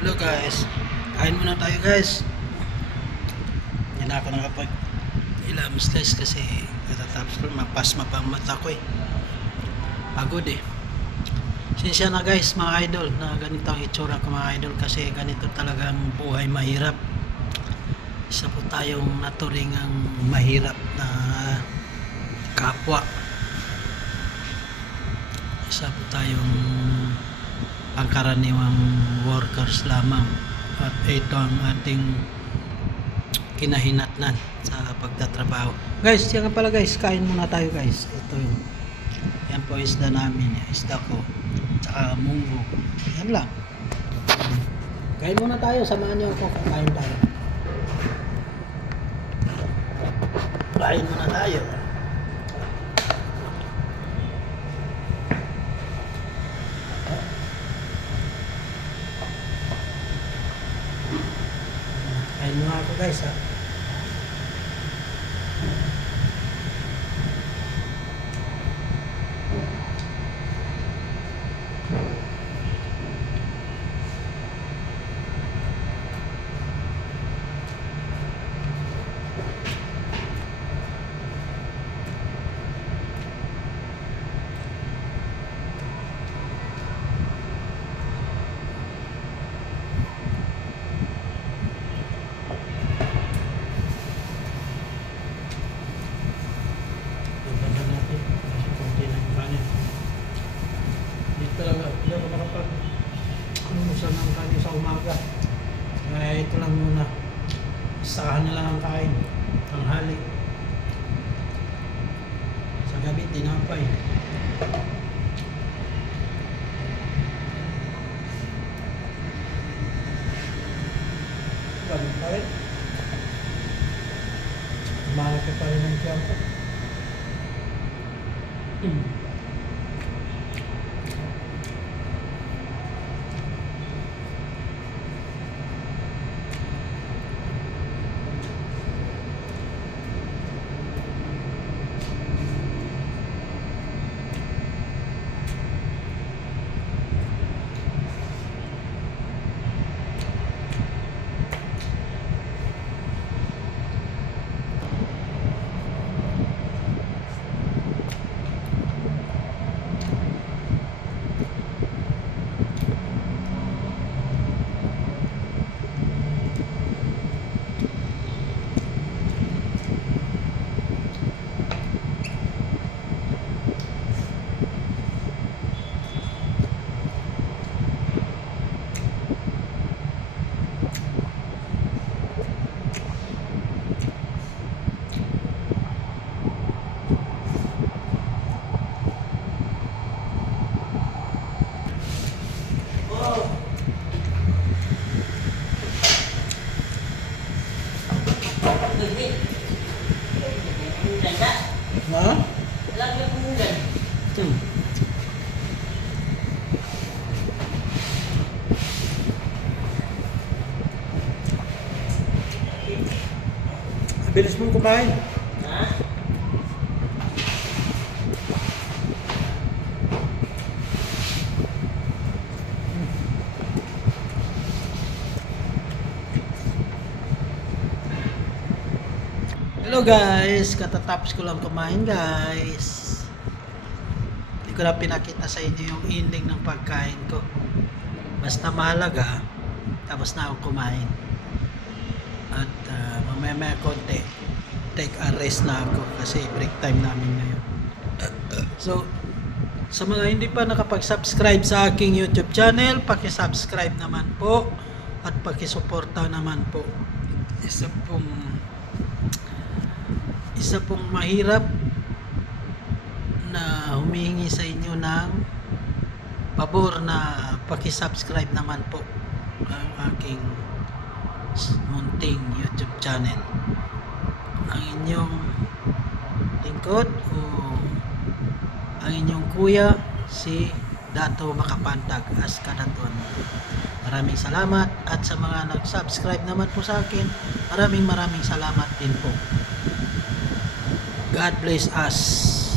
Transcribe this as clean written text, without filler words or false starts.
Hello guys, kain muna tayo guys. Hindi na ako nakapag slice kasi katatapos ko mapasma pa ang mata ko eh. Pagod eh. Sinsya na guys mga idol na ganito ang itsura ko mga idol kasi ganito talagang buhay mahirap. Isa po tayong naturing ang mahirap na kapwa. Isa po tayong pangkaraniwang workers lamang at ito ang ating kinahinatnan sa pagtatrabaho. Guys, yan nga pala guys, kain muna tayo guys. Ito yung yan po isda namin, isda ko tsaka munggo. Yan lang. Kain muna tayo, samahan niyo ako, kakain tayo. Kain muna tayo. Kain muna ako guys ha. Hindi ako nakapag-umusan ng kanin sa umaga. Kaya ito lang muna. Isahan na lang ang kain. Ang hali. Sa gabi, tinapay. Ganun pa rin. Malaki pa rin ang tiyan ko. Ha? Lagi akong ulan. Bilis mong kumain. Ha? Hello guys, katatapos ko lang kumain guys. Hindi ko na pinakita sa inyo yung ending ng pagkain ko. Basta mahalaga, tapos na ako kumain. At mamaya konti, take a rest na ako kasi break time namin ngayon. So, sa mga hindi pa nakapag-subscribe sa aking YouTube channel, paki-subscribe naman po at paki-suporta naman po. Isa pong mahirap na humihingi sa inyo ng pabor na paki-subscribe naman po ang aking munting YouTube channel. Ang inyong lingkod o ang inyong kuya si Dato Makapantag as Kadatuan. Maraming salamat at sa mga nag-subscribe naman po sa akin, maraming salamat din po. God bless us.